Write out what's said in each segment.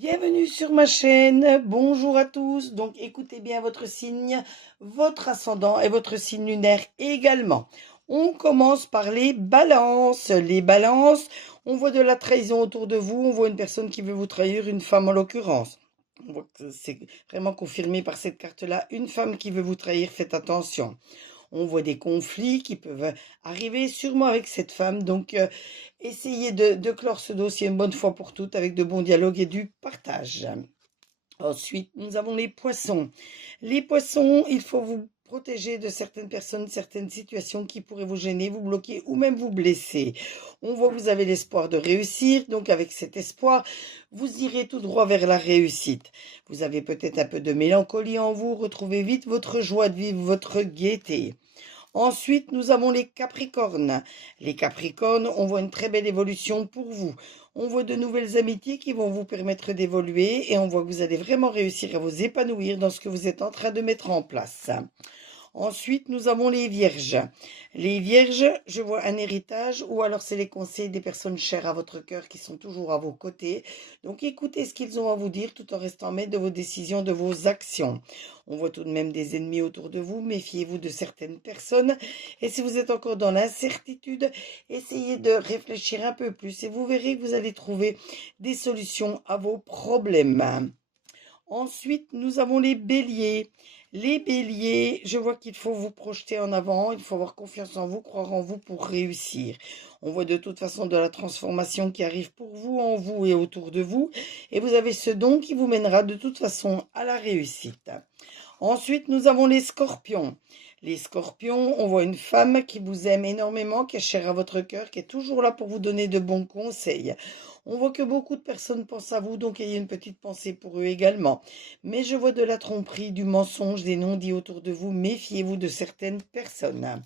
Bienvenue sur ma chaîne, bonjour à tous. Donc écoutez bien votre signe, votre ascendant et votre signe lunaire également. On commence par les balances. Les balances, on voit de la trahison autour de vous, on voit une personne qui veut vous trahir, une femme en l'occurrence. On voit que c'est vraiment confirmé par cette carte-là, une femme qui veut vous trahir, faites attention. On voit des conflits qui peuvent arriver sûrement avec cette femme. Donc, essayez de clore ce dossier une bonne fois pour toutes avec de bons dialogues et du partage. Ensuite, nous avons les poissons. Les poissons, il faut vous protéger de certaines personnes, certaines situations qui pourraient vous gêner, vous bloquer ou même vous blesser. On voit que vous avez l'espoir de réussir, donc avec cet espoir, vous irez tout droit vers la réussite. Vous avez peut-être un peu de mélancolie en vous, retrouvez vite votre joie de vivre, votre gaieté. Ensuite, nous avons les Capricornes. Les Capricornes, on voit une très belle évolution pour vous. On voit de nouvelles amitiés qui vont vous permettre d'évoluer et on voit que vous allez vraiment réussir à vous épanouir dans ce que vous êtes en train de mettre en place. Ensuite, nous avons les vierges. Les vierges, je vois un héritage ou alors c'est les conseils des personnes chères à votre cœur qui sont toujours à vos côtés. Donc écoutez ce qu'ils ont à vous dire tout en restant maître de vos décisions, de vos actions. On voit tout de même des ennemis autour de vous, méfiez-vous de certaines personnes. Et si vous êtes encore dans l'incertitude, essayez de réfléchir un peu plus et vous verrez que vous allez trouver des solutions à vos problèmes. Ensuite, nous avons les béliers. Les béliers, je vois qu'il faut vous projeter en avant, il faut avoir confiance en vous, croire en vous pour réussir. On voit de toute façon de la transformation qui arrive pour vous, en vous et autour de vous. Et vous avez ce don qui vous mènera de toute façon à la réussite. Ensuite, nous avons les scorpions. Les scorpions, on voit une femme qui vous aime énormément, qui est chère à votre cœur, qui est toujours là pour vous donner de bons conseils. On voit que beaucoup de personnes pensent à vous, donc ayez une petite pensée pour eux également. Mais je vois de la tromperie, du mensonge, des non-dits autour de vous. Méfiez-vous de certaines personnes.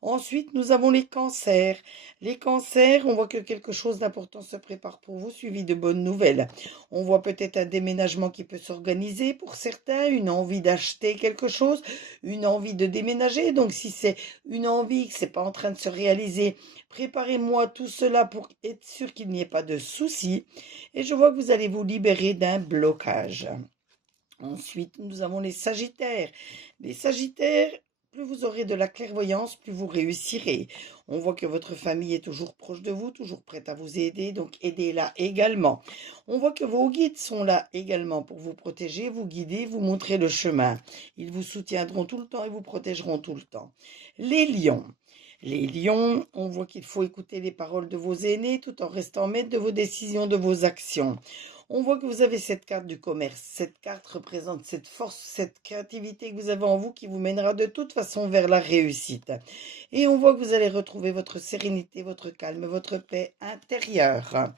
Ensuite, nous avons les cancers. Les cancers, on voit que quelque chose d'important se prépare pour vous, suivi de bonnes nouvelles. On voit peut-être un déménagement qui peut s'organiser pour certains, une envie d'acheter quelque chose, une envie de déménager. Donc, si c'est une envie que c'est pas en train de se réaliser, préparez-moi tout cela pour être sûr qu'il n'y ait pas de soucis. Et je vois que vous allez vous libérer d'un blocage. Ensuite, nous avons les sagittaires. Les sagittaires, plus vous aurez de la clairvoyance, plus vous réussirez. On voit que votre famille est toujours proche de vous, toujours prête à vous aider, donc aidez-la également. On voit que vos guides sont là également pour vous protéger, vous guider, vous montrer le chemin. Ils vous soutiendront tout le temps et vous protégeront tout le temps. Les lions. Les lions, on voit qu'il faut écouter les paroles de vos aînés tout en restant maître de vos décisions, de vos actions. On voit que vous avez cette carte du commerce. Cette carte représente cette force, cette créativité que vous avez en vous qui vous mènera de toute façon vers la réussite. Et on voit que vous allez retrouver votre sérénité, votre calme, votre paix intérieure.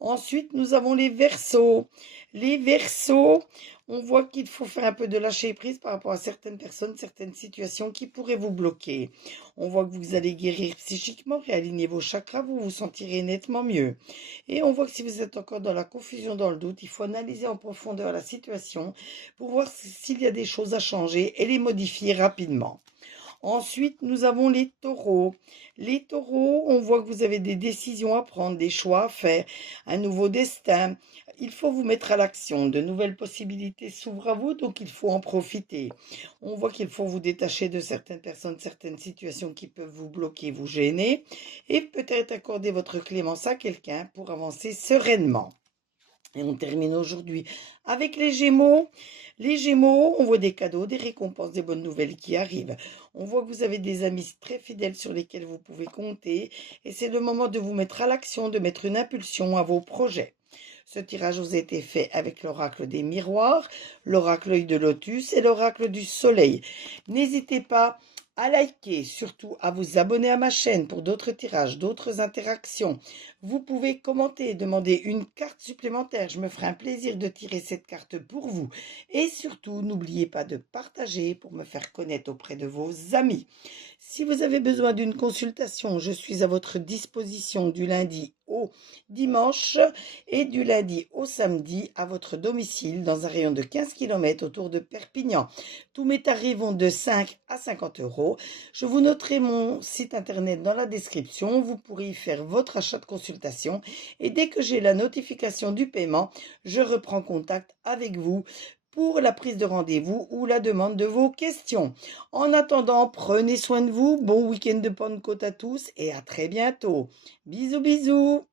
Ensuite, nous avons les Verseaux. Les Verseaux, on voit qu'il faut faire un peu de lâcher prise par rapport à certaines personnes, certaines situations qui pourraient vous bloquer. On voit que vous allez guérir psychiquement, réaligner vos chakras, vous vous sentirez nettement mieux. Et on voit que si vous êtes encore dans la confusion, dans le doute, il faut analyser en profondeur la situation pour voir s'il y a des choses à changer et les modifier rapidement. Ensuite, nous avons les taureaux. Les taureaux, on voit que vous avez des décisions à prendre, des choix à faire, un nouveau destin. Il faut vous mettre à l'action. De nouvelles possibilités s'ouvrent à vous, donc il faut en profiter. On voit qu'il faut vous détacher de certaines personnes, certaines situations qui peuvent vous bloquer, vous gêner, et peut-être accorder votre clémence à quelqu'un pour avancer sereinement. Et on termine aujourd'hui avec les Gémeaux. Les Gémeaux, on voit des cadeaux, des récompenses, des bonnes nouvelles qui arrivent. On voit que vous avez des amis très fidèles sur lesquels vous pouvez compter. Et c'est le moment de vous mettre à l'action, de mettre une impulsion à vos projets. Ce tirage vous a été fait avec l'oracle des miroirs, l'oracle œil de lotus et l'oracle du soleil. N'hésitez pas à liker, surtout à vous abonner à ma chaîne pour d'autres tirages, d'autres interactions. Vous pouvez commenter, demander une carte supplémentaire. Je me ferai un plaisir de tirer cette carte pour vous. Et surtout, n'oubliez pas de partager pour me faire connaître auprès de vos amis. Si vous avez besoin d'une consultation, je suis à votre disposition du lundi au dimanche et du lundi au samedi à votre domicile dans un rayon de 15 km autour de Perpignan. Tous mes tarifs vont de 5 à 50 euros. Je vous noterai mon site internet dans la description. Vous pourrez y faire votre achat de consultation et dès que j'ai la notification du paiement, je reprends contact avec vous pour la prise de rendez-vous ou la demande de vos questions. En attendant, prenez soin de vous, bon week-end de Pentecôte à tous et à très bientôt. Bisous bisous.